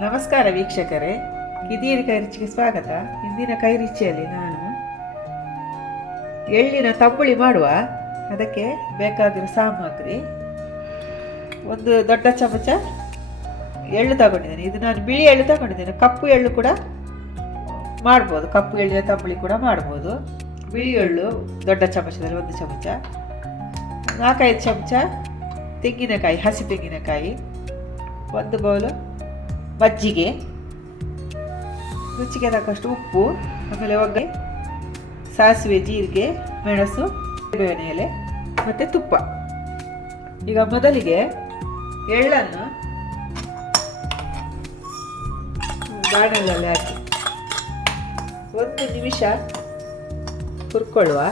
ನಮಸ್ಕಾರ ವೀಕ್ಷಕರೇ, ಕಿದಿಯರಿ ಕೈ ರುಚಿಗೆ ಸ್ವಾಗತ. ಇಂದಿನ ಕೈ ರುಚಿಯಲ್ಲಿ ನಾನು ಎಳ್ಳಿನ ತಂಬುಳಿ ಮಾಡುವ. ಅದಕ್ಕೆ ಬೇಕಾಗಿರೋ ಸಾಮಗ್ರಿ: ಒಂದು ದೊಡ್ಡ ಚಮಚ ಎಳ್ಳು ತಗೊಂಡಿದ್ದೇನೆ. ಇದು ನಾನು ಬಿಳಿ ಎಳ್ಳು ತಗೊಂಡಿದ್ದೇನೆ. ಕಪ್ಪು ಎಳ್ಳು ಕೂಡ ಮಾಡ್ಬೋದು, ಕಪ್ಪು ಎಳ್ಳಿನ ತಂಬುಳಿ ಕೂಡ ಮಾಡ್ಬೋದು. ಬಿಳಿ ಎಳ್ಳು ದೊಡ್ಡ ಚಮಚದಲ್ಲಿ ಒಂದು ಚಮಚ, 4-5 ಚಮಚ ತೆಂಗಿನಕಾಯಿ, ಹಸಿ ತೆಂಗಿನಕಾಯಿ, ಒಂದು ಬೌಲು ಮಜ್ಜಿಗೆ, ರುಚಿಗೆ ತಕ್ಕಷ್ಟು ಉಪ್ಪು, ಆಮೇಲೆ ಒಗ್ಗರಣೆ, ಸಾಸಿವೆ, ಜೀರಿಗೆ, ಮೆಣಸು, ಬೇವಿನ ಎಲೆ ಮತ್ತು ತುಪ್ಪ. ಈಗ ಮೊದಲಿಗೆ ಎಳ್ಳನ್ನು ಬಾಣಲೆಯಲ್ಲಿ ಹಾಕಿ 1 ನಿಮಿಷ ಹುರ್ಕೊಳ್ಳುವ.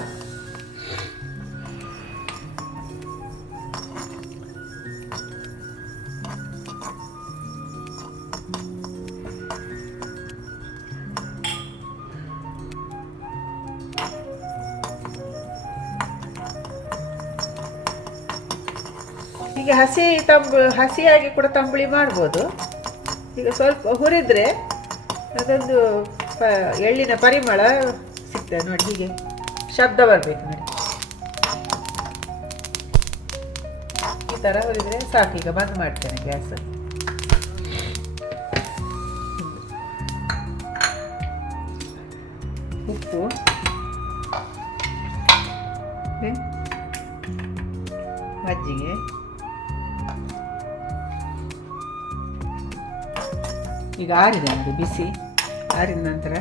ಈಗ ಹಸಿಯಾಗಿ ಕೂಡ ತಂಬುಳಿ ಮಾಡ್ಬೋದು. ಈಗ ಸ್ವಲ್ಪ ಹುರಿದ್ರೆ ಅದೊಂದು ಎಳ್ಳಿನ ಪರಿಮಳ ಸಿಗ್ತದೆ ನೋಡಿ. ಹೀಗೆ ಶಬ್ದ ಬರಬೇಕು ನೋಡಿ, ಈ ಥರ ಹುರಿದ್ರೆ ಸಾಕು. ಈಗ ಬಂದ್ ಮಾಡ್ತೇನೆ ಗ್ಯಾಸ್. ಉಪ್ಪು, ಮಜ್ಜಿಗೆ, ಈಗ ಆರಿದೆ ನೋಡಿ, ಬಿಸಿ ಆರಿದ ನಂತರ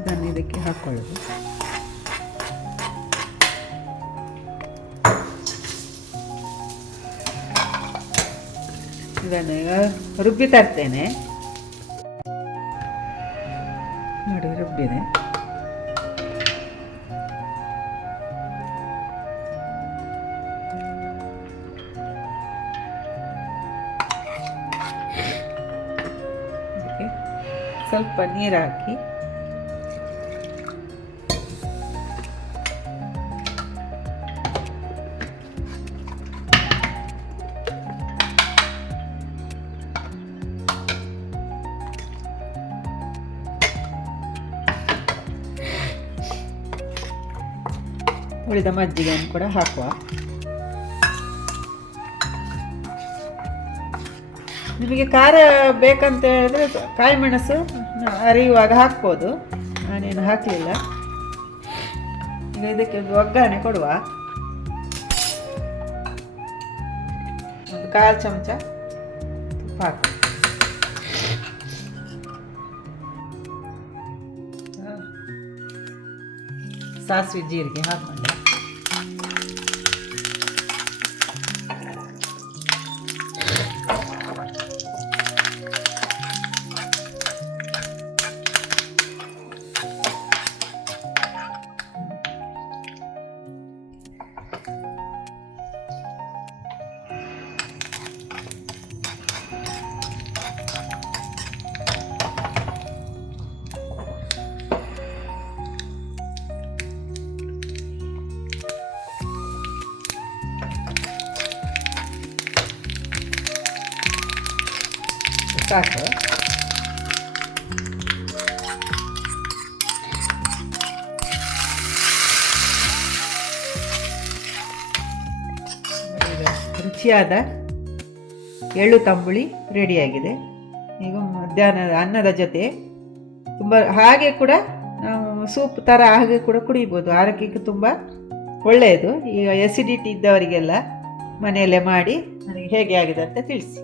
ಇದನ್ನು ಇದಕ್ಕೆ ಹಾಕ್ಕೊಳ್ಳೋದು. ಇದನ್ನು ಈಗ ರುಬ್ಬಿ ತರ್ತೇನೆ ನೋಡಿ, ರುಬ್ಬಿದೆ. ಸ್ವಲ್ಪ ನೀರು ಹಾಕಿ ಉಳಿದ ಮಜ್ಜಿಗೆಯನ್ನು ಕೂಡ ಹಾಕುವ. ನಿಮಗೆ ಖಾರ ಬೇಕಂತ ಹೇಳಿದ್ರೆ ಕಾಯಿ ಮೆಣಸು ಅರಿಯುವಾಗ ಹಾಕ್ಬೋದು, ನಾನೇನು ಹಾಕಲಿಲ್ಲ. ಈಗ ಇದಕ್ಕೆ ಒಂದು ಒಗ್ಗರಣೆ ಕೊಡುವ. ಒಂದು 1/4 ಚಮಚ ತುಪ್ಪ ಹಾಕು. ಸಾಸಿವೆ, ಜೀರಿಗೆ ಹಾಕೊಂಡು ಸಾಕು. ರುಚಿಯಾದ ಎಳ್ಳು ತಂಬುಳಿ ರೆಡಿಯಾಗಿದೆ. ಈಗ ಮಧ್ಯಾಹ್ನದ ಅನ್ನದ ಜೊತೆ ತುಂಬ ಹಾಗೆ ಕೂಡ ನಾವು ಸೂಪ್ ಥರ ಹಾಗೆ ಕೂಡ ಕುಡಿಬೋದು. ಆರೋಗ್ಯಕ್ಕೆ ತುಂಬ ಒಳ್ಳೆಯದು. ಈಗ ಎಸಿಡಿಟಿ ಇದ್ದವರಿಗೆಲ್ಲ ಮನೆಯಲ್ಲೇ ಮಾಡಿ ನನಗೆ ಹೇಗೆ ಆಗಿದೆ ಅಂತ ತಿಳಿಸಿ.